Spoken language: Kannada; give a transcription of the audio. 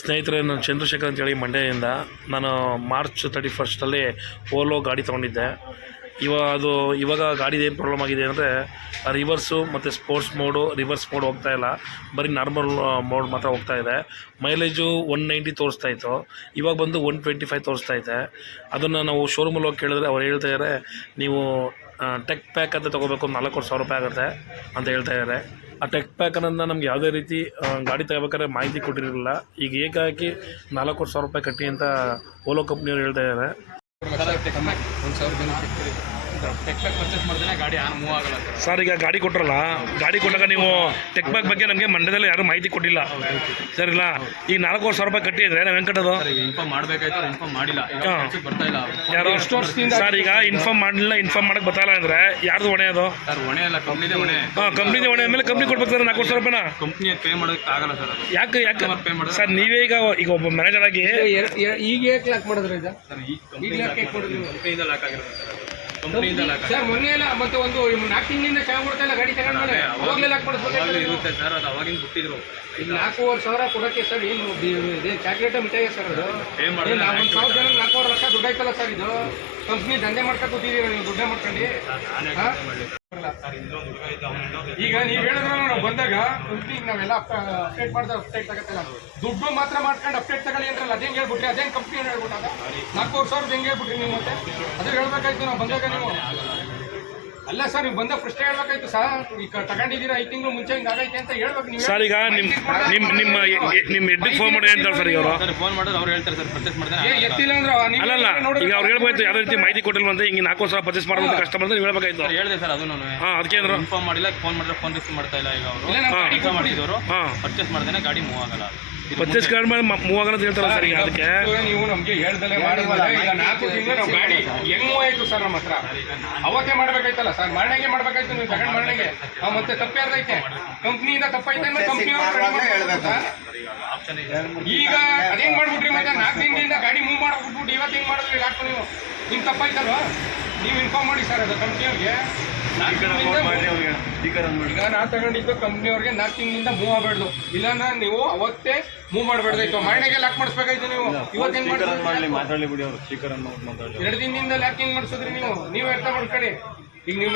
ಸ್ನೇಹಿತರೆ, ನಾನು ಚಂದ್ರಶೇಖರ್ ಅಂತೇಳಿ ಮಂಡ್ಯದಿಂದ. ನಾನು ಮಾರ್ಚ್ 31 ಓಲೋ ಗಾಡಿ ತೊಗೊಂಡಿದ್ದೆ. ಇವಾಗ ಗಾಡಿದು ಏನು ಪ್ರಾಬ್ಲಮ್ ಆಗಿದೆ ಅಂದರೆ ರಿವರ್ಸು ಮತ್ತು ಸ್ಪೋರ್ಟ್ಸ್ ರಿವರ್ಸ್ ಮೋಡ್ ಹೋಗ್ತಾ ಇಲ್ಲ, ಬರೀ ನಾರ್ಮಲ್ ಮೋಡ್ ಮಾತ್ರ ಹೋಗ್ತಾ ಇದೆ. ಮೈಲೇಜು 190 ತೋರಿಸ್ತಾ ಇತ್ತು, ಇವಾಗ ಬಂದು 125 ತೋರಿಸ್ತಾ ಇದೆ. ಅದನ್ನು ನಾವು ಶೋರೂಮಲ್ಲಿ ಹೋಗಿ ಕೇಳಿದ್ರೆ ಅವ್ರು ಹೇಳ್ತಾ ಇದ್ದಾರೆ, ನೀವು ಟೆಕ್ ಪ್ಯಾಕ್ ಅಂತ ತೊಗೋಬೇಕು, 4,000 ರೂಪಾಯಿ ಆಗುತ್ತೆ ಅಂತ ಹೇಳ್ತಾ ಇದ್ದಾರೆ. ಆ ಟೆಕ್ ಪ್ಯಾಕ್ ಅನ್ನೋದನ್ನ ನಮ್ಗೆ ಯಾವುದೇ ರೀತಿ ಗಾಡಿ ತಗೋಬೇಕಾದ್ರೆ ಮಾಹಿತಿ ಕೊಟ್ಟಿರಲಿಲ್ಲ. ಈಗ ಏಕಾಗಿ 4,000 ರೂಪಾಯಿ ಕಟ್ಟಿ ಅಂತ ಓಲೋ ಕಂಪ್ನಿಯವ್ರು ಹೇಳ್ತಾ ಇದ್ದಾರೆ. ಸರ್, ಈಗ ಗಾಡಿ ಕೊಟ್ಟರಲ್ಲ, ಗಾಡಿ ಕೊಟ್ಟಾಗ ನೀವು ಟೆಕ್ ಪ್ಯಾಕ್ ಬಗ್ಗೆ ನಮಗೆ ಮಂಡ್ಯದಲ್ಲಿ ಯಾರು ಮಾಹಿತಿ ಕೊಟ್ಟಿಲ್ಲ ಸರ್. ಇಲ್ಲ, ಈಗ 4,000 ರೂಪಾಯಿ ಕಟ್ಟಿದ್ರೆ ನಾವು ಹೆಂಗೆ ಕಟ್ಟೋದು? ಯಾರು ಸರ್ ಈಗ ಇನ್ಫಾರ್ಮ್ ಮಾಡಲಿಲ್ಲ, ಇನ್ಫಾರ್ಮ್ ಮಾಡಕ್ಕೆ ಗೊತ್ತಾಗಲ್ಲ ಅಂದರೆ ಯಾರ್ದು ಹೊಣೆ ಅದು? ಕಂಪ್ನಿದೇ ಹೊಣೆ ಮೇಲೆ ಕಂಪ್ನಿ ಕೊಡ್ಬೇಕು ಸರ್ 4,000 ರೂಪಾಯಿನ. ಯಾಕೆ ಸರ್? ನೀವೇ ಈಗ ಒಬ್ಬ ಮ್ಯಾನೇಜರ್ ಆಗಿ ಈಗ ಸರ್ ಮೊನ್ನೆ ಇಲ್ಲ, ಮತ್ತೆ ಒಂದು 4 ತಿಂಗಳಿಂದ ಚೆನ್ನಾಗಿ ಕೊಡ್ತಾ ಇಲ್ಲ ಗಾಡಿ ತಗೊಂಡ್ಮೇಲೆ ಅವಾಗಲೇ ಇರುತ್ತೆ ಸರ್. ಅದು ಅವಾಗಿಂದ ಬಿಟ್ಟಿದ್ರು. ಈಗ 4,500 ಕೊಡೋಕ್ಕೆ ಸರ್ ಏನು ಚಾಕ್ಲೇಟ್ ಮಿಠಾಯಿ ಸರ್? ಅದು 1,000 ಜನ 4,000 ಲಕ್ಷ ದುಡ್ಡು ಆಯ್ತಲ್ಲ ಸರ್. ಇದು ಕಂಪ್ನಿ ದಂಧೆ ಮಾಡ್ಕೊಂಡು ಕೂತಿದ್ದೀರ ನೀವು, ದುಡ್ಡೇ ಮಾಡ್ಕೊಂಡು. ಈಗ ನೀವು ಹೇಳಿದ್ರೆ ನಾವು ಬಂದಾಗ ಕಂಪ್ನಿಗೆ ನಾವೆಲ್ಲ ಅಪ್ಡೇಟ್ ಮಾಡಿದ್ರೆ ಅಪ್ಡೇಟ್ ತಗೋತಿಲ್ಲ, ದುಡ್ಡು ಮಾತ್ರ ಮಾಡ್ಕೊಂಡು ಅಪ್ಡೇಟ್ ತಗೊಳ್ಳಿ ಅಂದ್ರಲ್ಲ, ಅದೇನು ಹೇಳ್ಬಿಟ್ರಿ? ಅದೇನು ಕಂಪ್ನಿ ಹೇಳ್ಬಿಟ್ಟಾಗ 4,000 ಹೆಂಗೆ ಹೇಳ್ಬಿಟ್ರಿ ನೀವು? ಮತ್ತೆ ಅದು ಹೇಳ್ಬೇಕಾಯ್ತು ನಾವು ಬಂದಾಗ. ನೀವು ಅಲ್ಲ ಸರ್, ನೀವು ಬಂದ ಫಸ್ಟ್ ಹೇಳ್ಬೇಕಾಯ್ತು ಸರ್. ಈಗ ತಗೊಂಡಿದ್ದೀರಾ 5 ತಿಂಗಳು ಮುಂಚೆ ಹಿಂಗೆ ಆಗೈತೆ ಅಂತ ಹೇಳ್ಬೇಕು ನೀವು ಸರ್. ಈಗ ನಿಮ್ಮ ಹೆಡ್ಗೆ ಫೋನ್ ಮಾಡಿ ಹೇಳ್ತಾರೆ ಸರ್. ಈಗ ಅವರು ಫೋನ್ ಮಾಡಿದ್ರೆ ಅವ್ರು ಹೇಳ್ತಾರೆ ಸರ್, ಪರ್ಚೇಸ್ ಮಾಡಿದ್ರೆ ಎತ್ತಿಲ್ಲ ಅಂದ್ರೆ ಅಲ್ಲಲ್ಲ, ಈಗ ಅವ್ರು ಹೇಳ್ಬೇಕಾಯ್ತು ಯಾವುದೇ ರೀತಿ ಮಾಹಿತಿ ಕೊಟ್ಟಿಲ್ಲ ಅಂತ. ಹಿಂಗೆ 4,000 ಪರ್ಚೇಸ್ ಮಾಡೋದು ಕಸ್ಟಮರ್ ಅಂತ ಹೇಳ್ಬೇಕಾಯ್ತು. ಹೇಳಿದೆ ಸರ್, ಅದು ನಾನು ಅದಕ್ಕೆ ಅಂದ್ರೆ ಇನ್ಫಾರ್ಮ್ ಮಾಡಿಲ್ಲ. ಫೋನ್ ಮಾಡಿದ್ರೆ ಫೋನ್ ರಿಸೀವ್ ಮಾಡ್ತಾ ಇಲ್ಲ. ಈಗ ಅವರು ಮಾಡಿದವರು ಪರ್ಚೇಸ್ ಮಾಡ್ದೇನೆ ಗಾಡಿ ಮೂವ್ ಆಗಲ್ಲ. ಪರ್ಚೇಸ್ ಕಾರ್ಡ್ ಮೇಲೆ ಮೂವ್ ಆಗಲ್ಲ ಅಂತ ಹೇಳ್ತಾರಲ್ಲ ಸರ್. ಈಗ ಅದಕ್ಕೆ ನೀವು ನಮಗೆ ಹೇಳ್ದಲ್ಲೇ ಮಾಡಿದ್ರೆ ಈಗ 4 ತಿಂಗಳು ನಾವು ಗಾಡಿ ಹೆಂಗ್ ಮೂವ್ ಆಯ್ತು ಸರ್ ನಮ್ಮ ಹತ್ರ? ಅವತ್ತೇ ಮಾಡ್ಬೇಕಾಯ್ತಲ್ಲ ಸರ್, ಮರಣೆಗೆ ಮಾಡ್ಬೇಕಾಯ್ತು. ನೀವು ತಗೊಂಡ್ ಮರಣೆಗೆ ಮತ್ತೆ ತಪ್ಪಾರ್ದೈತೆ, ಕಂಪ್ನಿಯಿಂದ ತಪ್ಪೈತೆ ಅಂದ್ರೆ ಕಂಪ್ನಿ ಈಗ ಅದೇನ್ ಮಾಡ್ಬಿಟ್ರಿ? ಮತ್ತೆ 4 ತಿಂಗಳಿಂದ ಗಾಡಿ ಮೂವ್ ಮಾಡ್ಬಿಟ್ಬಿಟ್ಟು ಇವತ್ತು ಹೆಂಗ್ ಮಾಡಿದ್ರಿ? ಯಾಕೆ ನೀವು ನಿಮ್ ತಪ್ಪಾಯ್ತಲ್ವ? ನೀವು ಇನ್ಫಾರ್ಮ್ ಮಾಡಿ ಸರ್ ಅದು ಕಂಪ್ನಿಯವ್ರಿಗೆ. ಈಗ ನಾ ತಗೊಂಡಿದ್ದು ಕಂಪ್ನಿಯವ್ರಿಗೆ 4 ತಿಂಗಳಿಂದ ಮೂವ್ ಆಗಬಾರ್ದು, ಇಲ್ಲಾಂದ್ರೆ ನೀವು ಅವತ್ತೇ ಮೂವ್ ಮಾಡಬಾರ್ದಾಯ್ತು. ಮರಣೆಗೆ ಲಾಕ್ ಮಾಡಿಸ್ಬೇಕಾಯ್ತು ನೀವು. ಇವತ್ತು ಹೆಂಗ್ ಮಾಡ್ತೀವಿ? 2 ದಿನದಿಂದ ಲಾಕಿಂಗ್ ಮಾಡಿಸಿದ್ರಿ ನೀವು. ನೀವೇ ಅರ್ಥ ಮಾಡ್ಕೊಳ್ಳಿ. ಈಗ ನೀವು